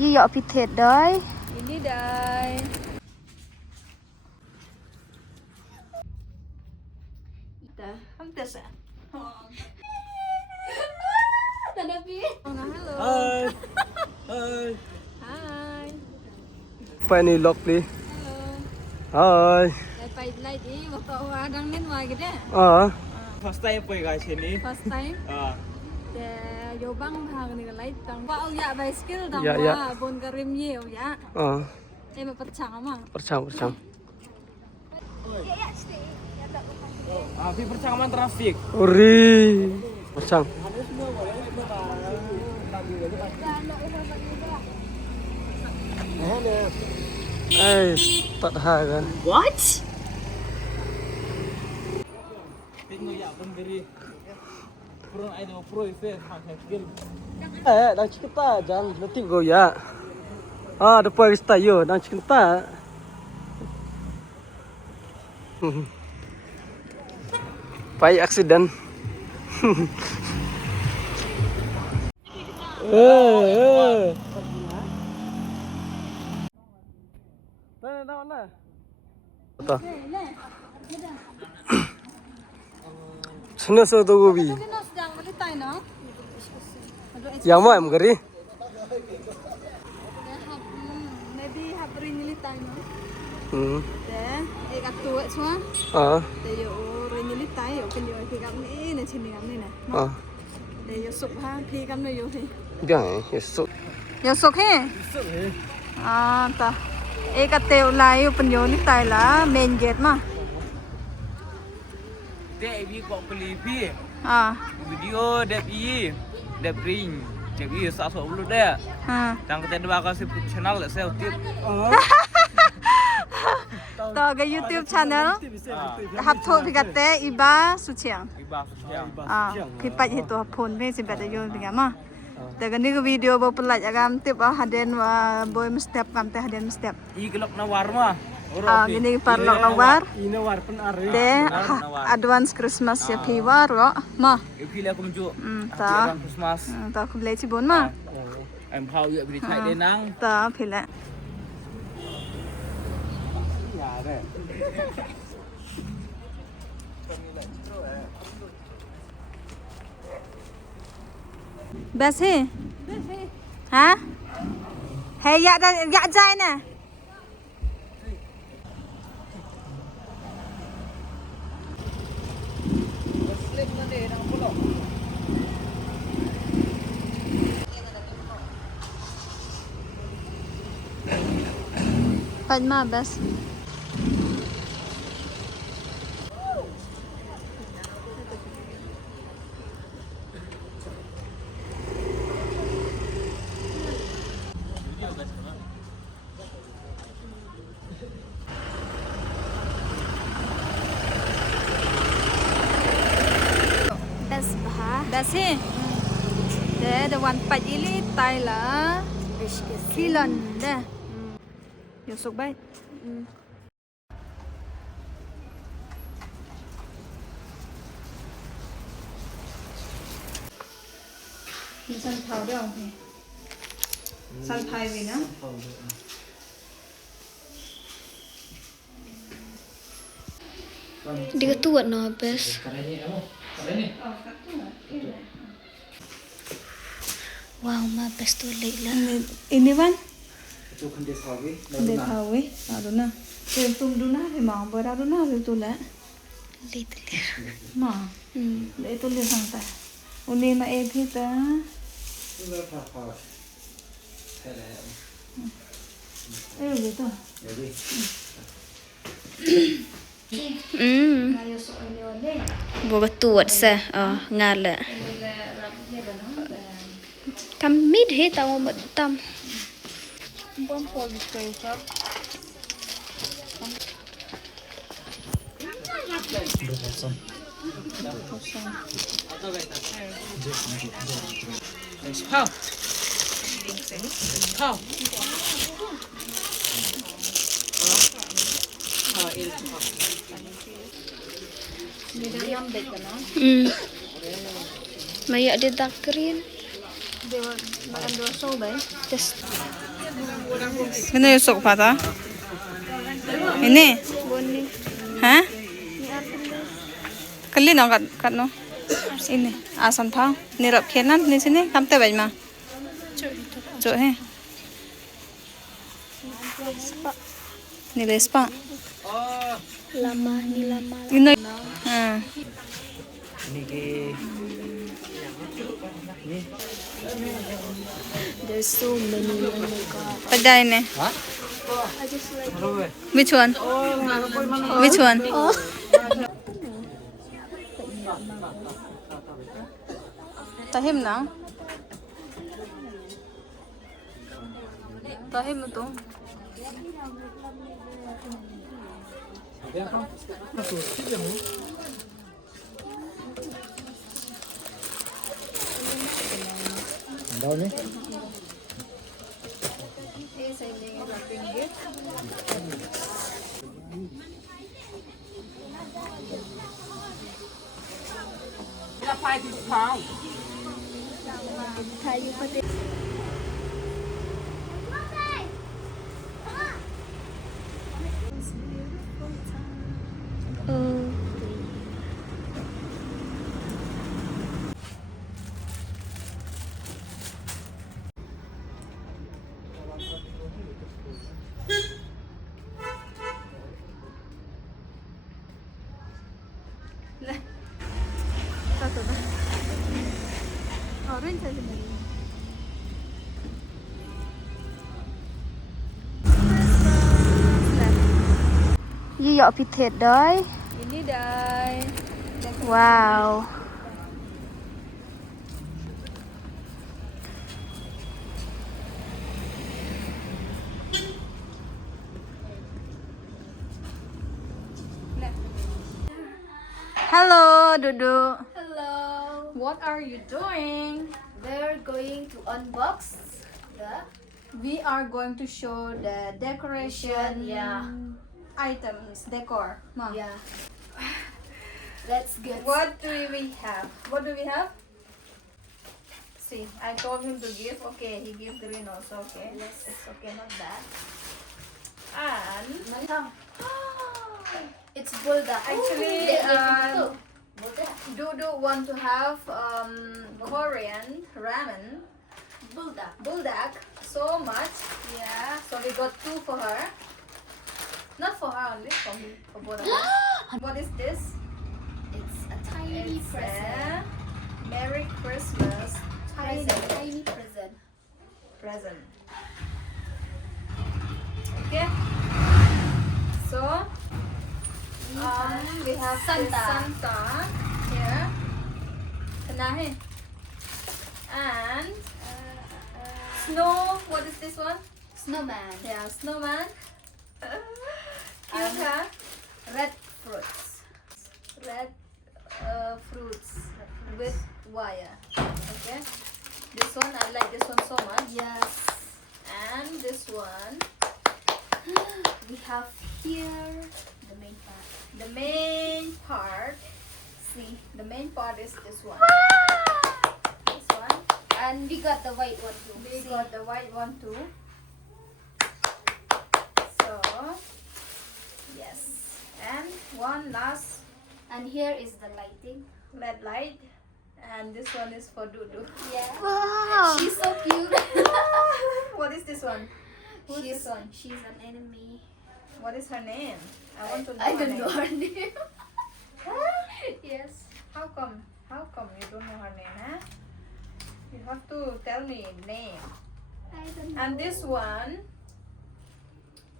ยี่หยอกพิเศษด้วย Ini dah. Dah, hampir sah. Tak ada pi. Halo. Hai. Hai. Hai. Apa ni lock ni? Halo. Hai. Lepas leit ni waktu orang ni mai gitu. First time pergi kat sini. First time. Dia yobang hang ni leit tang. Wah, ya bicycle tang. Wah, bon karim ye ya. Em percang ama. Percang. Api percang aman trafik. Uri. Percang. Tak ada kan. What? Tengok ya pemberi. Pro ada pro itu skill. Dah cerita jangan nanti goyak. Depan kita yo, dah cerita. Pai aksiden. Mana? Betul. Sana tu gobi. Yang mana em kari? Maybe habri nilitai no. Deh, atu semua. Deh yo nilitai yo kan yo pigam ni sini kami ni. Deh yo sup ha pigam no yo he. Jangan, esok. Yo sup he. Ta. Ate ulai yo penyo nilitai lah main gate mah. Dek bi kok pelipi. Video dek bi. Dek ring. Dek bi satu mulut dek. Tang kita dua kasih channel saya tip. Tao cái YouTube channel hấp thụ thì cái té iba su chiang. Khi bắt thì tôi hấp phun với xin bắt được vô thì cái mà.แต่กันนี้ก็วิดีโอบ่ปลัดagam tip haden wa boy step kam teh haden step. Gelok nawar mah. Gini parlok nawar. Ini war pen are. De advance Christmas ya piwar ro. Ma. Pilih aku menjuk. Ta. Christmas. Ta aku beli ci bon ma. Em hau ya beli thai denang. Ta pila. Ya deh. Bas he? Hả? Hay dạ dai nè. Pan ma bas. Dah sih. Deh, the one pat ini tai lah. Silon deh. Yusuk baik. Ini san thau dia ni. San thai ni na. Dia tuat no bes. Wow, ma bes tu leit lah. Ini kan? Itu kan dia sawi. Dia tahu aduh na. Dia tu dulu na, memang berada na tu lah. Leit. Ma. Itu dia santai. Uni ma kita. Gitu. Jadi. Boga tuat sa. Ngala. Kamid he tahu betam. Pompol dikasih. How? Maya dia dak green. Dia makan dua so baik. Just Ini sok pada. Ini. Hah? Kali nào cắt nó. Ini. Asam thang. Ni rap kenan ni sini. Kam te baik ma. Cuk he. Ni lespa. Lama ni lama. Ini. Ini ke There's so many. Oh my god. Padai ni. Hah? I just like. Which one? Which one? Tahim na. Tahim tu. Đâu ni? Tayo pa din. Orange saja ni. Như dọ thịt thịt đấy. Ini dah. Wow. Hello, Dudu. Hello. What are you doing? We're going to unbox the We are going to show the decoration Yeah. items, decor. Ma. Yeah. Let's get What do we have? What do we have? See, I told him to give. Okay, he gave green also. Okay, Yes. it's okay, not bad. And It's bulldog. Actually, bulldog. Dudu want to have Korean ramen bulldog so much. Yeah. So we got 2 for her. Not for her only, for me, for both of us. What is this? It's a tiny It's present. a Merry Christmas Tiny present. present. Okay. So we have Santa. this Santa here. Kanahe. And snow. What is this one? Snowman. Yeah, snowman. Cute, huh? Red fruits. Red fruits with wire. Okay. This one, I like this one so much. Yes. And this one, We have here the main part. the main part. See, the main part is this one. This one. And we got the white one too. We See? got the white one too. So, yes. And one last And here is the lighting. LED light. And this one is for Dudu. Yeah. Wow. She's so cute. What is this one? Who's she's this one? She's an enemy. What is her name? I want to know I her don't name. know her name. Yes. How come? How come you don't know her name, huh? You have to tell me name. I don't know. And this one,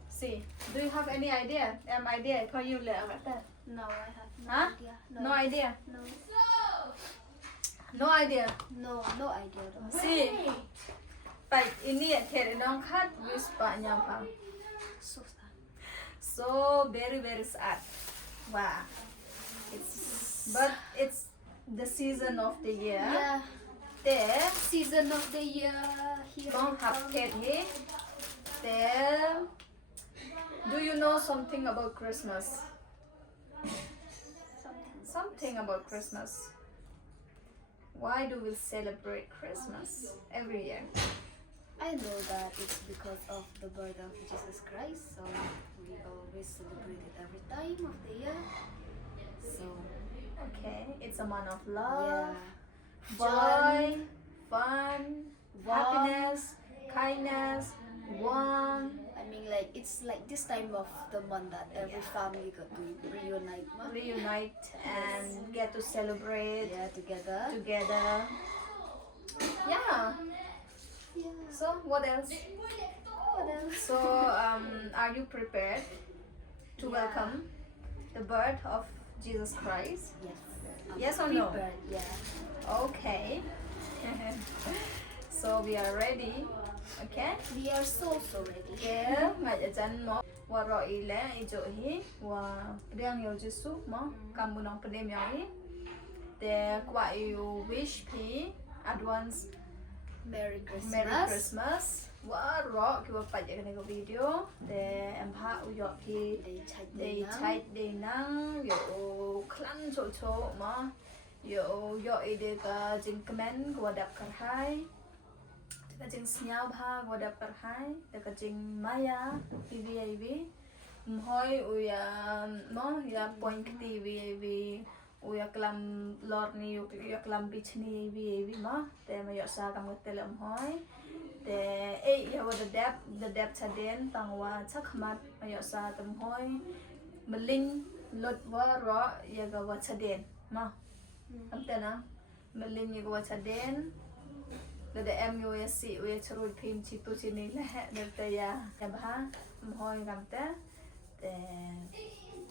see, do you have any idea? Idea for you, No, I have no Huh? idea. No idea. No. No idea. No idea. Though. See, but in the end, don't cut with nyam. So sad. So very very sad. Wow. But it's the season of the year. Yeah. There, Season of the year. Here. don't have kid here. There. Do you know something about Christmas? Something about Christmas. Why do we celebrate Christmas every year? I know that it's because of the birth of Jesus Christ, so we always celebrate it every time of the year. So Okay, it's a month of yeah, love, joy, fun, happiness, kindness, warmth. I mean, like it's like this time of the month that every family got to reunite, Reunite and get to celebrate yeah, together. together. Yeah. So what else? What else? So are you prepared to Yeah. welcome the birth of Jesus Christ? Yes. I'm Yes or no? prepared, yeah. Okay. So we are ready. Okay. We are so ready. Yeah, ngày ở chân mo wa rồi ile ijo hi wa riang yo jisu mo kamunong pedem yo hi the kwa you wish pi advance Merry Christmas. Merry Christmas wa ro ki wa pa je ne ko video the em ha u yo pi They they they nang yo klan cho cho mo yo ide ka jing comment wa dap kar hai cái chừng nhau ba qua đập bạc hai cái chừng maya tv hoi uya mo ya point tv uya klam lord ni uya klam beach ni mo te ma yo sa kam te lam hoi te ya wa the depth chaden tang wa chakmat ma yo sa tam hoi meling lot wa ro ya ga wa chaden ma am te na meling ya ga wa chaden để em vô ya si uya churui pin chitu chini le để ya bah hoi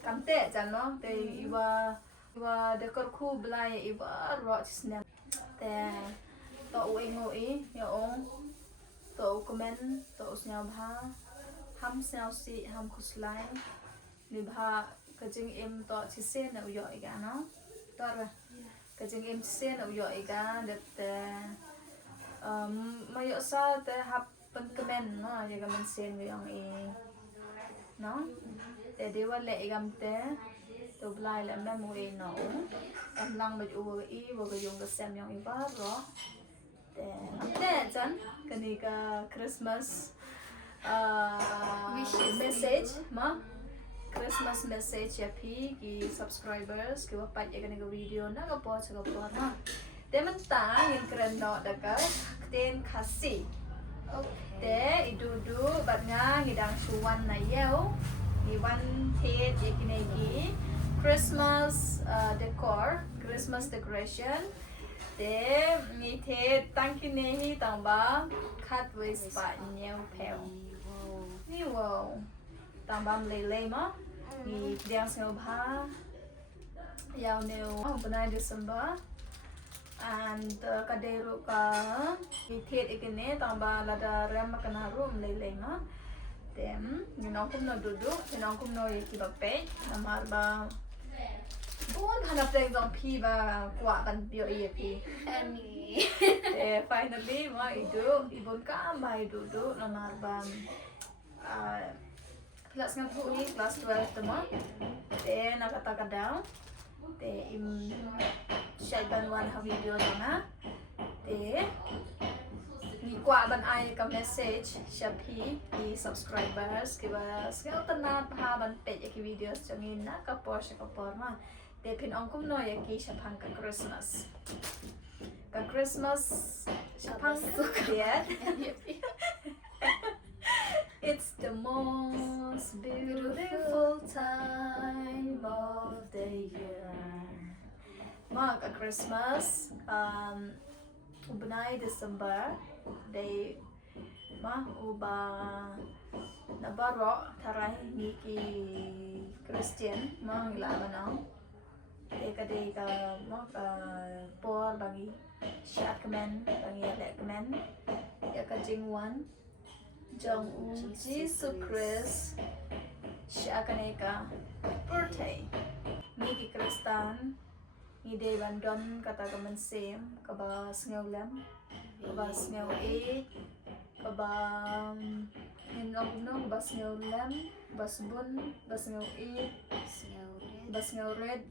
kam te chan no te iwa decor khu blai iwa ro snap te to ui ngoi ya ong to comment to snyao bha ham snyao si ham khuslai ni bha ka jing em to chi se na uyo iga no to ra ka jing em se na uyo iga để mayo sa te happen comment no ya ga men sen we ang e no te de wa le gam te to blai la mem we no am lang lo u i wo ga yung ga sem yang i ba ro te chan kani ka Christmas message ma Christmas message ya pi ki subscribers ki wa pa ya ga video na ga po sa ga po na te man ta yung kren no da ka ten kasi te idudu bat nga ngidang suwan na yeo ni one thied ikinegi Christmas decor Christmas decoration te ni thied tangkinehi tangba cut with pa nyeo pel ni wow tangba lele ma ni diang seo bha yao neo bunai December and kadero ka thied ikine tamba lada ram kana room lele ma tem ni nong kum no dudu ni nong kum no yeki ba pe namar ba bon hanap dai dong pi ba kwa ban bio ye pi Any. finally ma idu ibon ka ba dudu namar ba class nga tu ni class 12 tama te nakata down te im share ban one ha video na te ni kwa ban ai ka message shapi i subscribers ki ba skill tanat ha ban pe ki videos changin na ka por ma te pin ong kum no ya ki shapang ka Christmas shapang sukyat it's the most beautiful time of the year. Mark a Christmas, ubnay December, day ma uba nabaro taray niki Christian ma ilaman ang day ka mo ka por bangi shat kamen bangi le kamen ya ka jingwan jong Jesus Christ siya ka birthday niki Kristan ni day bandon kata ka man same kaba sngaw lam kaba sngaw e kaba hinong bas sngaw lam bas bun bas sngaw e bas sngaw red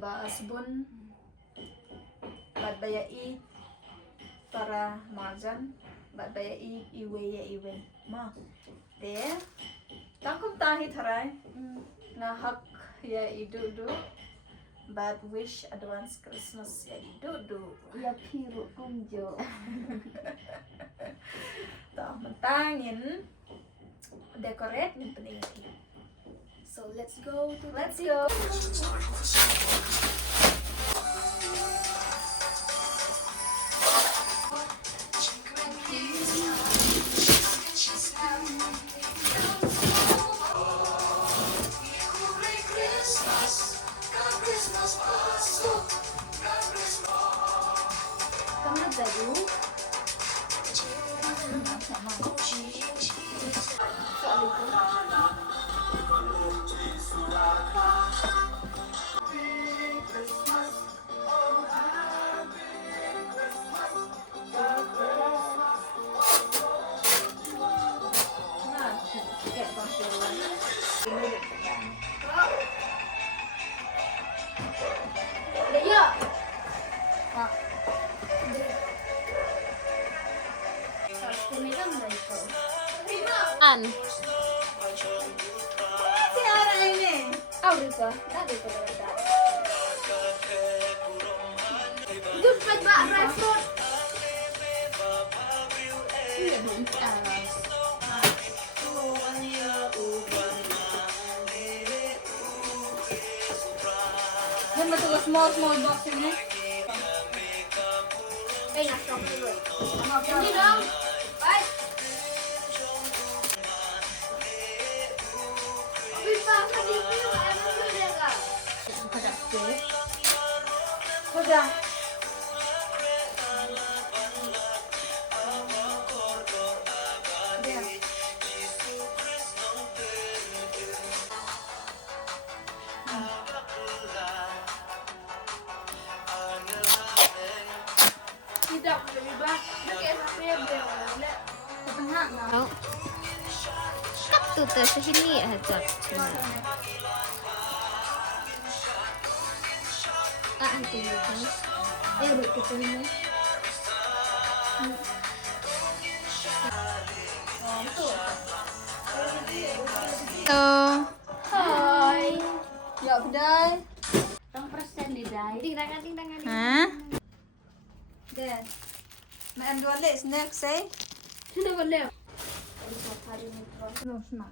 bas bun bad baya e para marjan but by iwe ma de tangkum tahi tharai na hak ya idu but wish advance Christmas ya idu Ya piru kumjo. tao mentangin decorate ni penting. So let's go to Let's the go. Kamu dulu. Soal itu. Nah, kayak bangkiran. Ini dekat. Udah yuk. Pak, Pemegang nggak itu? An. si orang ini. Oh gitu. Tadi itu ada. Itu buat Mbak dry fruit. Iya dong. Dan betul small box ini. Nggak stop dulu. Ini dong. Baik. Bisa tadi itu emang sudah nggak? Sudah. Tidak berubah. Pakai HP dia. Setengah nggak? Tahu. Tak tu tersini aja. Anti kan. Udah kita ini. Hello. Hai. Ya udah. 2% di dai. Ting tangan. Hah? Deh. Mẹ em đuổi lệ snack say. Sudah boleh. Nó smart.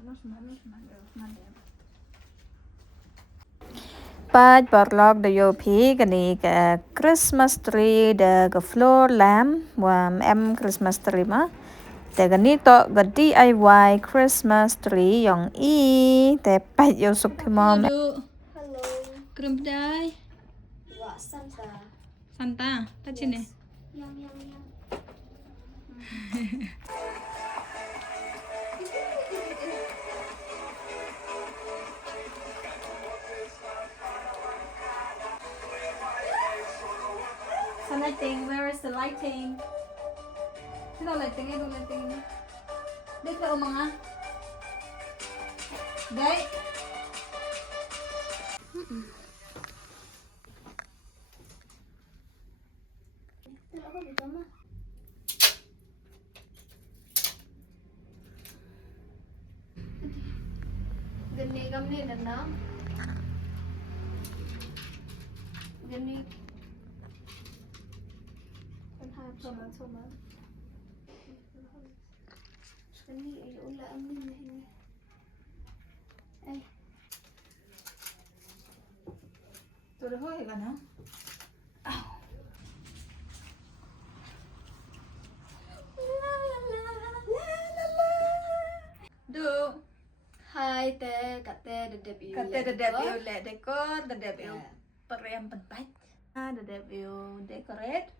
Bát bọt lọc để vô phí cái này cái Christmas tree để cái floor lamp và em Christmas tree mà để cái này to cái DIY Christmas tree yang i để bắt vô sụp thì mom. Halo. Krum đây. Wah, Santa. Santa, apa sini? Yang. The lighting, where is the lighting? Sino lighting? Ito lighting ini. Dito o mga. Day. Apa gitu mah? Gani kami na. Gani. Sama. Gani ay ula amin na ini. Ay. Tuloy ho, iba na. Do. Hai teh, kate dedep iu. Kata the debut le decor, the debut perem penpat. The debut decorate.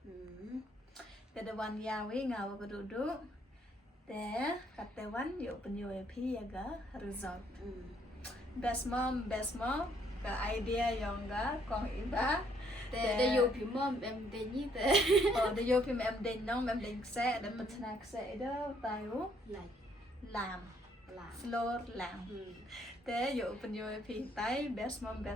The one yawi ngawa keduduk. The kata one you open your IP yaga result. Best mom ke idea yang ga kong iba. Teh de yo pimom em de ni teh. Oh, the yo phim em đền nong em đền xe, em bật snack xe đó tayo Lai. làm làm floor lamp แต่อยู่เป็นอยู่พี่ไตเบสมอม để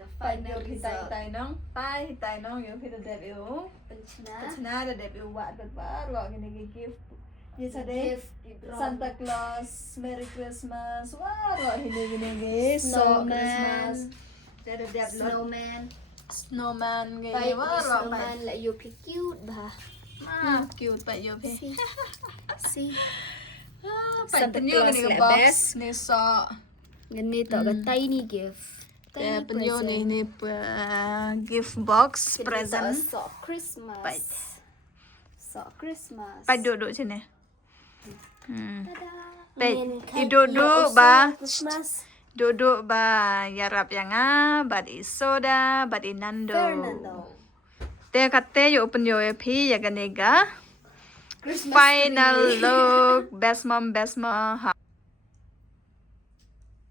cả ไปอยู่พี่ไตน้องไตน้องอยู่พี่เดบิว bên ช china นะเดบิววัดรอกันในกิฟต์ยี่สิบเดย์ gift di Santa Claus Merry Christmas ว้ารอที่นี่so Christmas เดบิว snowman snowman ไง ไป ว่ารอไป snowman lại yêu cái cute bà คิวไปอยู่พี่ si si ไปเป็นอยู่กันในบ็อกซ์ในซอ gần đây tao cái tay ni gift แต่เป็นอยู่ในgift box present sọ Christmas ไป sọ Christmas ไปดูใช่ไหม Ta-da! Pe, Nhìn khai idudu nhiều ba. sọ Christmas Duduk ba yarap yang bad is soda bad in nando. Fernando Te kate yo open yo pi ya ganega. Christmas Final tree. look best mom ha.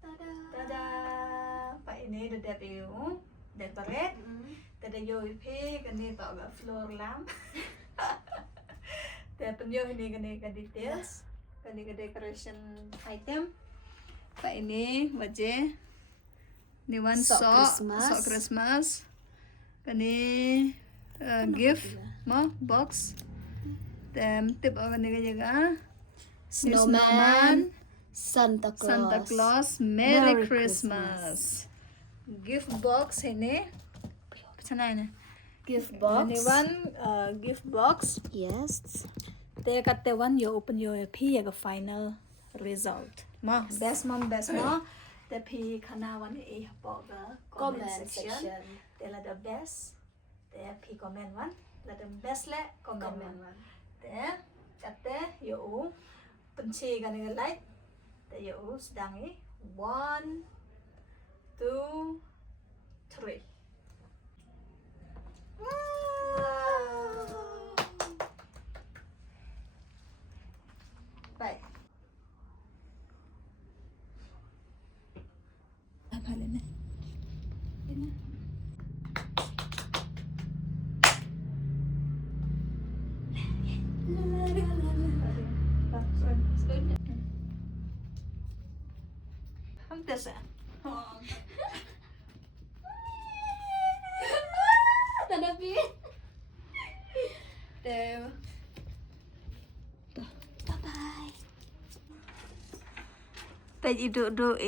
Ta-da! Tada. Pa ini the debut. Decorate. Tada yo pi gani to ga floor lamp. Te open yo ini ganega details. Ganega decoration item. Pa ini wajah ni one Sok sok Christmas. sok Christmas. Kani gift mo box. Tem tip orang ni jaga. Snowman Santa Claus Santa Claus Merry Merry Christmas. Gift box ini. Macam mana? Gift Ni box one gift box. Yes Te kata one you open your P ya final result. Ma best mom. Te P kana one eบอกcomment section. Te la the best. Te P comment one. La the best le comment one. Te kata you บัญชีกันนี่ไลท์แต่you sedang ni 1 2 3. Baik. Apa ini? Ini. Không được à? Ta đã biết Đều. Bye bye Pej duduk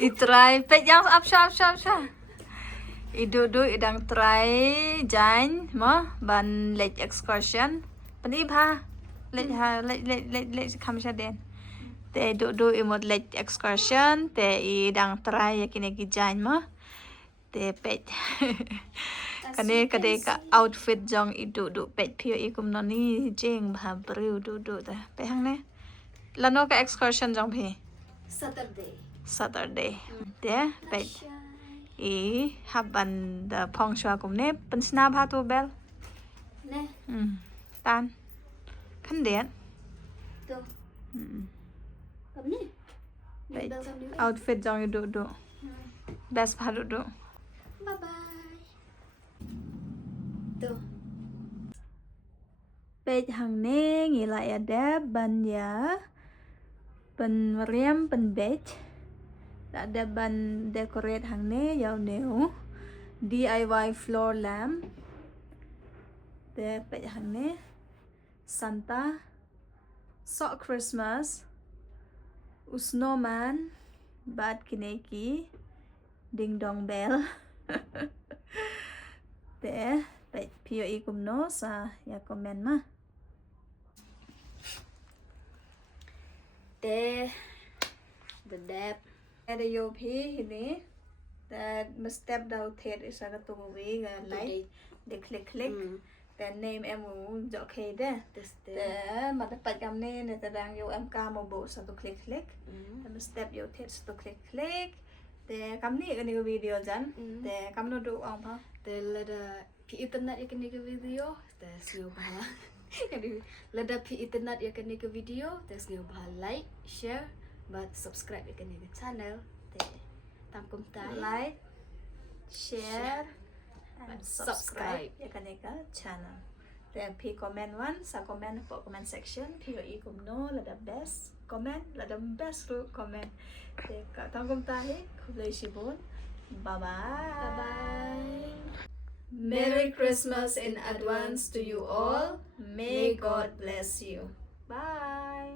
I try pej yang up. I duduk idang try jain mo ban late excursion. Pani ba? Late kam siya din. Te duduk I mod late excursion te idang try yakini jain mo. Te pej. Kani kade ka outfit jong I duduk pej pio I kum noni jeng ba briu duduk ta. Pe hang ne. Lano ka excursion jong pi Saturday. Te pej. I haban the pong shwa kum ne pen snap ha tu bel. Nè Tan. Kan điện. Tuh Cầm nè Pej. Đâu cầm đi Outfit jong I duduk. Best pa duduk. Bye bye Tuh Pej hang ne ngila ada ban ya. Ban Mariam ban bej. Ada ban decorate hang ne yaw neu. DIY floor lamp. Te pej hang ne Santa Sok Christmas Snowman Bad kineki Ding dong bell. Te pej pio I kum no sa ya comment ma. Te The dab Ada yo pi ini that must step down thied is a tu vi ga like de click the name em jo khe de This the ma ta pat kam ne ne ta dang yo em ka mo bo sa tu click the must step yo thied sa tu click the kam ni ga ni video jan the kam no du ong pa Te lada pi internet ya kini ke video Te sngeu bahala Jadi lada pi internet ya kini ke video Te sngeu bahala like, share Và subscribe ya kini ke channel Te tam kum tai like share and subscribe. subscribe ya kan ka channel แต่พี่คอมเมนต์วันsa comment po comment section พี่ก็อีกมโนละthe best comment la the best ru comment แต่ก็ต้องกุมตาให้คุเลยชิบุน bye bye Bye. Merry Christmas in advance to you all. May God bless you. Bye.